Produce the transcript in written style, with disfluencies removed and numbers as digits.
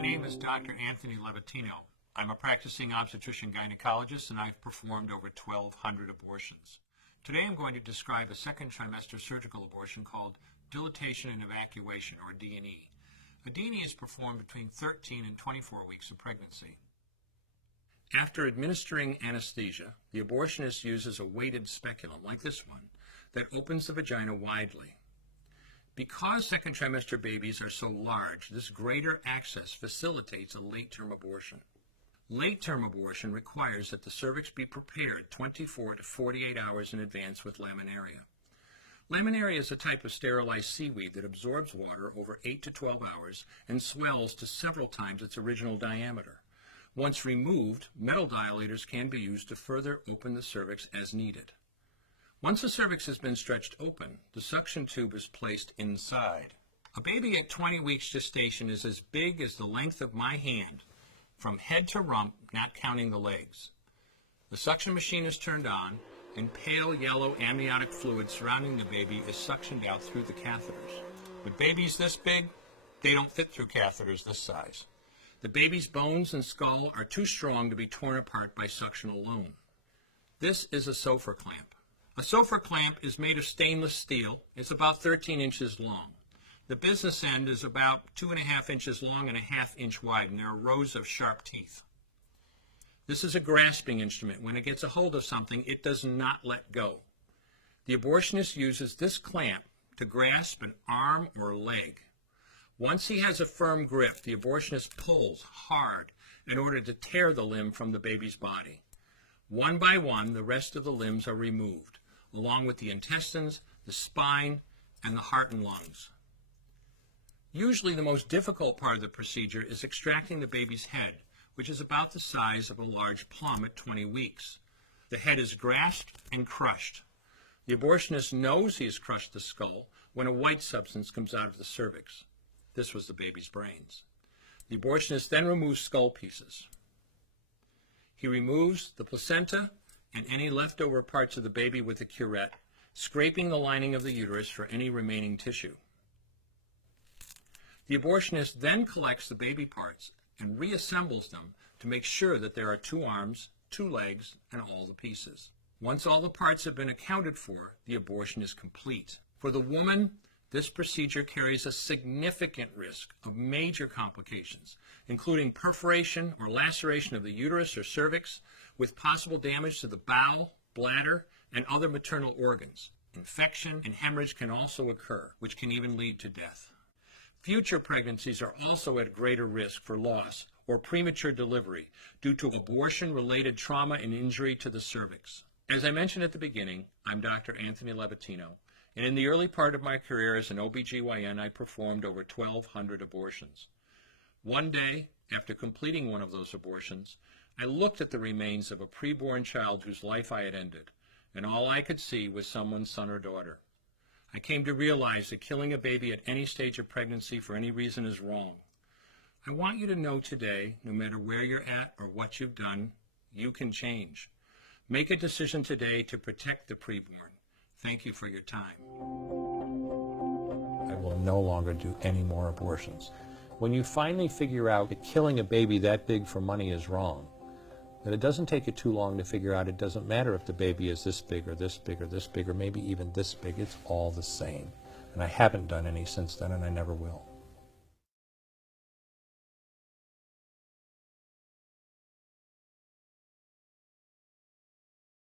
My name is Dr. Anthony Levatino. I'm a practicing obstetrician-gynecologist, and I've performed over 1,200 abortions. Today I'm going to describe a second trimester surgical abortion called dilatation and evacuation, or D&E. A D&E is performed between 13 and 24 weeks of pregnancy. After administering anesthesia, the abortionist uses a weighted speculum, like this one, that opens the vagina widely. Because second trimester babies are so large, this greater access facilitates a late-term abortion. Late-term abortion requires that the cervix be prepared 24 to 48 hours in advance with laminaria. Laminaria is a type of sterilized seaweed that absorbs water over 8 to 12 hours and swells to several times its original diameter. Once removed, metal dilators can be used to further open the cervix as needed. Once the cervix has been stretched open, the suction tube is placed inside. A baby at 20 weeks gestation is as big as the length of my hand, from head to rump, not counting the legs. The suction machine is turned on, and pale yellow amniotic fluid surrounding the baby is suctioned out through the catheters. With babies this big, they don't fit through catheters this size. The baby's bones and skull are too strong to be torn apart by suction alone. This is a Sofer clamp. A Sofer clamp is made of stainless steel. It's about 13 inches long. The business end is about 2.5 inches long and 1/2 inch wide, and there are rows of sharp teeth. This is a grasping instrument. When it gets a hold of something, it does not let go. The abortionist uses this clamp to grasp an arm or leg. Once he has a firm grip, the abortionist pulls hard in order to tear the limb from the baby's body. One by one, the rest of the limbs are removed, along with the intestines, the spine, and the heart and lungs. Usually the most difficult part of the procedure is extracting the baby's head, which is about the size of a large plum at 20 weeks. The head is grasped and crushed. The abortionist knows he has crushed the skull when a white substance comes out of the cervix. This was the baby's brains. The abortionist then removes skull pieces. He removes the placenta and any leftover parts of the baby with a curette, scraping the lining of the uterus for any remaining tissue. The abortionist then collects the baby parts and reassembles them to make sure that there are 2 arms, 2 legs, and all the pieces. Once all the parts have been accounted for, the abortion is complete. For the woman, this procedure carries a significant risk of major complications, including perforation or laceration of the uterus or cervix, with possible damage to the bowel, bladder, and other maternal organs. Infection and hemorrhage can also occur, which can even lead to death. Future pregnancies are also at greater risk for loss or premature delivery due to abortion-related trauma and injury to the cervix. As I mentioned at the beginning, I'm Dr. Anthony Levatino, and in the early part of my career as an OBGYN, I performed over 1,200 abortions. One day, after completing one of those abortions, I looked at the remains of a preborn child whose life I had ended, and all I could see was someone's son or daughter. I came to realize that killing a baby at any stage of pregnancy for any reason is wrong. I want you to know today, no matter where you're at or what you've done, you can change. Make a decision today to protect the preborn. Thank you for your time. I will no longer do any more abortions. When you finally figure out that killing a baby that big for money is wrong, that it doesn't take you too long to figure out it doesn't matter if the baby is this big or this big or this big or maybe even this big, it's all the same. And I haven't done any since then, and I never will.